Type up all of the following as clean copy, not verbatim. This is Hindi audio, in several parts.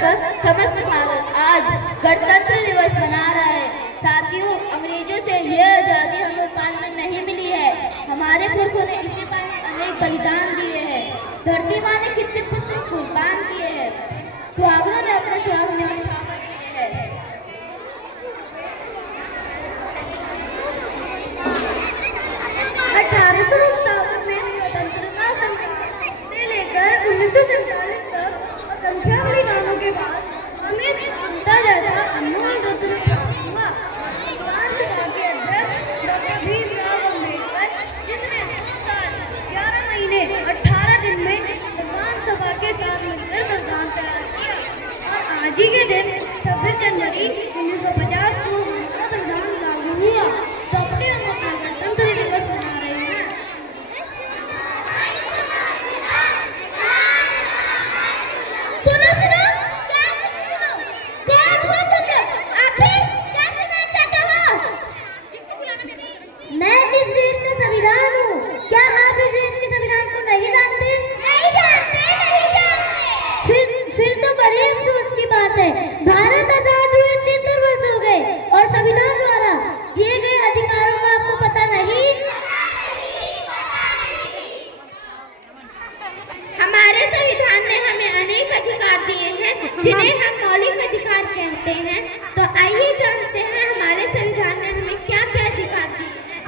कर समस्त भारत आज गणतंत्र दिवस मना रहा है। साथियों, अंग्रेजों से यह आजादी हमें पाने में नहीं मिली है। हमारे पुरखों ने इसी पाने अनेक बलिदान दिए हैं। धरती माँ ने कितने पुत्र कुर्बान किए हैं। सुहागनों ने अपने सुहाग न्यौछावर किए हैं। 1857 में स्वतंत्रता संग्राम से लेकर 1947 तक असंख्य बलिदानों के बाद हमें जनता जैसा अमूल रत्न प्राप्त हुआ। विधानसभा के अध्यक्ष डॉक्टर भीमराव अम्बेडकर, जिसने साल 11 महीने 18 दिन में विधानसभा के साथ मिलकर संविधान तैयार किया और आज ही के दिन 26 जनवरी 1950 को हमारा संविधान लागू हुआ। तो अपने हम अपना गणतंत्र दिवस मना रहे हैं। सुनो सुनो, क्या सुनो? क्या हुआ तुमने? आखिर क्या सुनना चाहते हो? मैं इस देश का संविधान हूँ। क्या आप इस देश के संविधान को नहीं जानते? नहीं जानते, नहीं जानते। फिर तो बड़े अफसोस की बात है। भारत आजाद हुए 73 वर्ष हो गए और संविधान द्वारा दिए गए अधिकारों का आपको पता नहीं? हमारे संविधान ने हमें अनेक अधिकार दिए हैं, जिन्हें हम मौलिक अधिकार कहते हैं। तो आइए जानते हैं हमारे संविधान ने हमें क्या क्या अधिकार दिए हैं।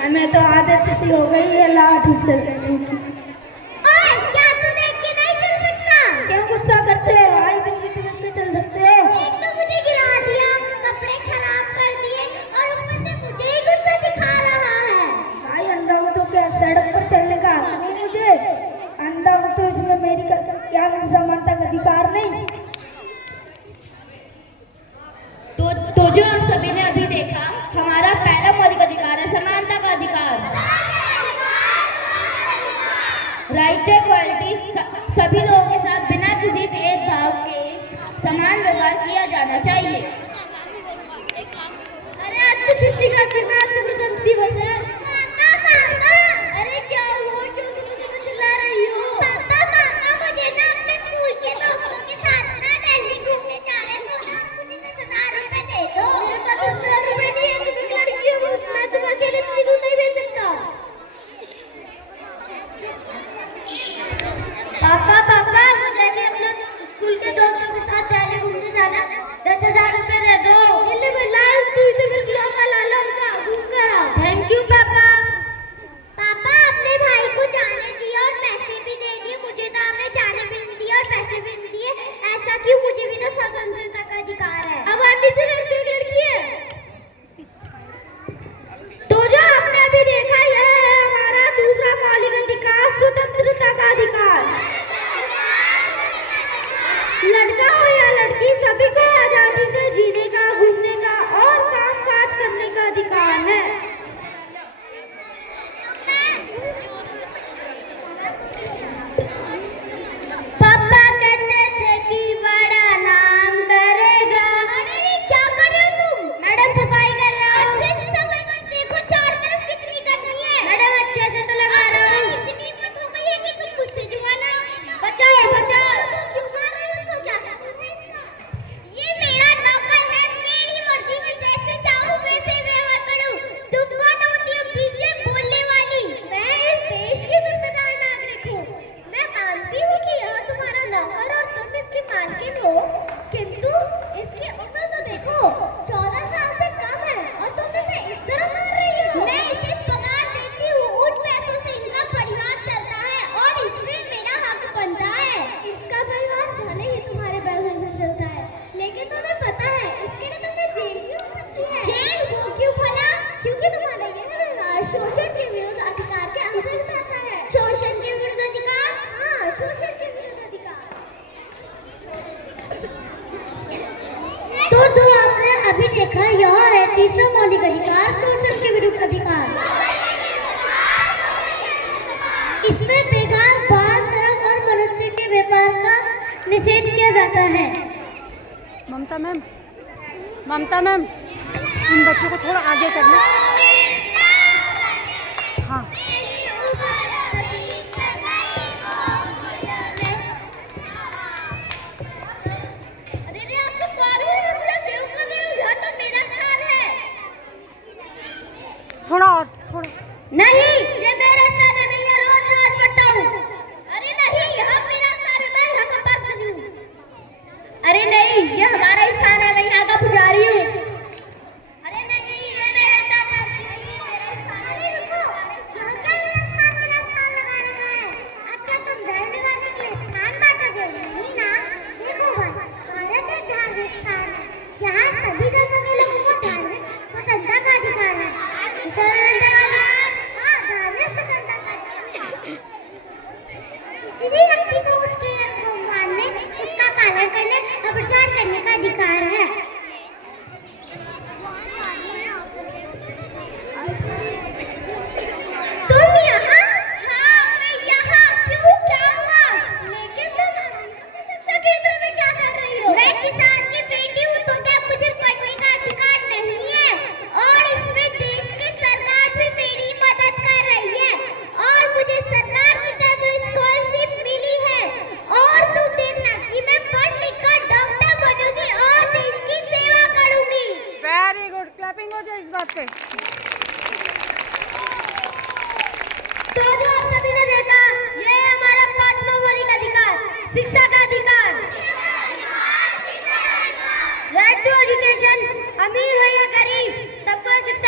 हमें तो आदत सी हो गई है लाठी चलने की। क्या तू देख के नहीं चल सकता? क्यों गुस्सा करते हो? भाई तुम किसी से चल सकते हो? एक तो मुझे गिरा दिया, कपड़े खराब कर दिए और ऊपर से मुझे ही गुस्सा दिखा रहा है। भाई अंधा हूँ तो क्या सड़क पर चलने का हक नहीं मुझे? अंधा हूँ तो इसमें मेरी क्या समानता का अधिकार नहीं? तो जो आप सभी ने अभी देखा, हमारा पहला मौलिक अधिकार है समानता का अधिकार। राइट टू इक्वालिटी, सभी लोगों के साथ बिना किसी भेदभाव के समान व्यवहार किया जाना चाहिए। अरे आज तो छुट्टी का दिन है, आज तो गणतंत्र दिवस है। अरे क्या हुआ? क्यों तुम चिल्ला रही हो? पापा मुझे ना अपने स्कूल के दोस्तों के साथ ना दिल्ली घूमने जाने दो ना, मुझे 10,000 रुपए दे दो। मेरे पास 10,000 रुपए नहीं है, तुम एक लड़की हो, मैं तुम अकेले स्कूल नहीं भेज सकता। पापा मुझे भी अपने स्कूल के दोस्तों के साथ दिल्ली घूमने जाना, 10,000 रुपए दे दो। तू इसे बिल्कुल का लाला उनका भूखा। थैंक यू पापा। पापा अपने भाई को जाने दिया और पैसे भी दे दिए, मुझे तो आपने जाने भी नहीं दिया और पैसे भी नहीं दिए। ऐसा क्यों? मुझे भी तो स्वतंत्रता का अधिकार है। अब आंटी से लड़की एक लड़की है। तो जो आपने अभी देखा, यह है हमारा दूसरा मौलिक अधिकार, स्वतंत्रता का अधिकार। लड़का हो या लड़की, सभी को आजादी से जीने का, घूमने का और काम काज करने का अधिकार है। पापा कहते थे कि बड़ा नाम करेगा। अरे क्या कर रहे हो तुम? मैडम सफाई कर रहा हूँ। अच्छे से सफाई कर, देखो चारों तरफ कितनी गंदगी है। मैडम अच्छे से तो लगा रहा हूँ। इतनी हिम्मत हो गई है कि तुम मुझसे जुआ लड़ो? बचाओ बचाओ। तुम क्यों मार रहे हो उसको? क्या कर रहे हो? ये मेरा नौकर है, मेरी मर्जी में जैसे चाहूँ वैसे व्यवहार करूँ। तुम कौन होती हो पीछे बोलने वाली? मैं इस देश की जिम्मेदार नागरिक हूँ। मैं मानती हूँ कि यह तुम्हारा नौकर और तुम इसकी मालकिन हो, किंतु इसकी उम्र तो देखो, 14 साल से कम है और तुम इसे इस तरह मार रही हो। मैं इसे पगार देती हूँ, उन पैसों से इनका परिवार चलता है और इसमें मेरा हक बनता है। इसका परिवार भले ही तुम्हारे पैसों से चलता है, लेकिन तुम्हें पता है इसके लिए तुम्हें जेल भी हो सकती है। जेल वो क्यों भला? क्योंकि तुम्हारा ये व्यवहार शोषण के विरुद्ध अधिकार के अंतर्गत आता है। शोषण के विरुद्ध अधिकार? हाँ, शोषण के विरुद्ध अधिकार। तो जो आपने अभी देखा, यह है तीसरा मौलिक अधिकार, शोषण के विरुद्ध अधिकार। इसमें बेगार बाल, धर्म और मनुष्य के व्यापार का निषेध किया जाता है। ममता मैम इन बच्चों को थोड़ा आगे करना। हाँ तो जो आप सभी ने देखा, ये है हमारा 5वां मौलिक अधिकार, शिक्षा का अधिकार। राइट टू एजुकेशन, अमीर हो या गरीब, सबको शिक्षा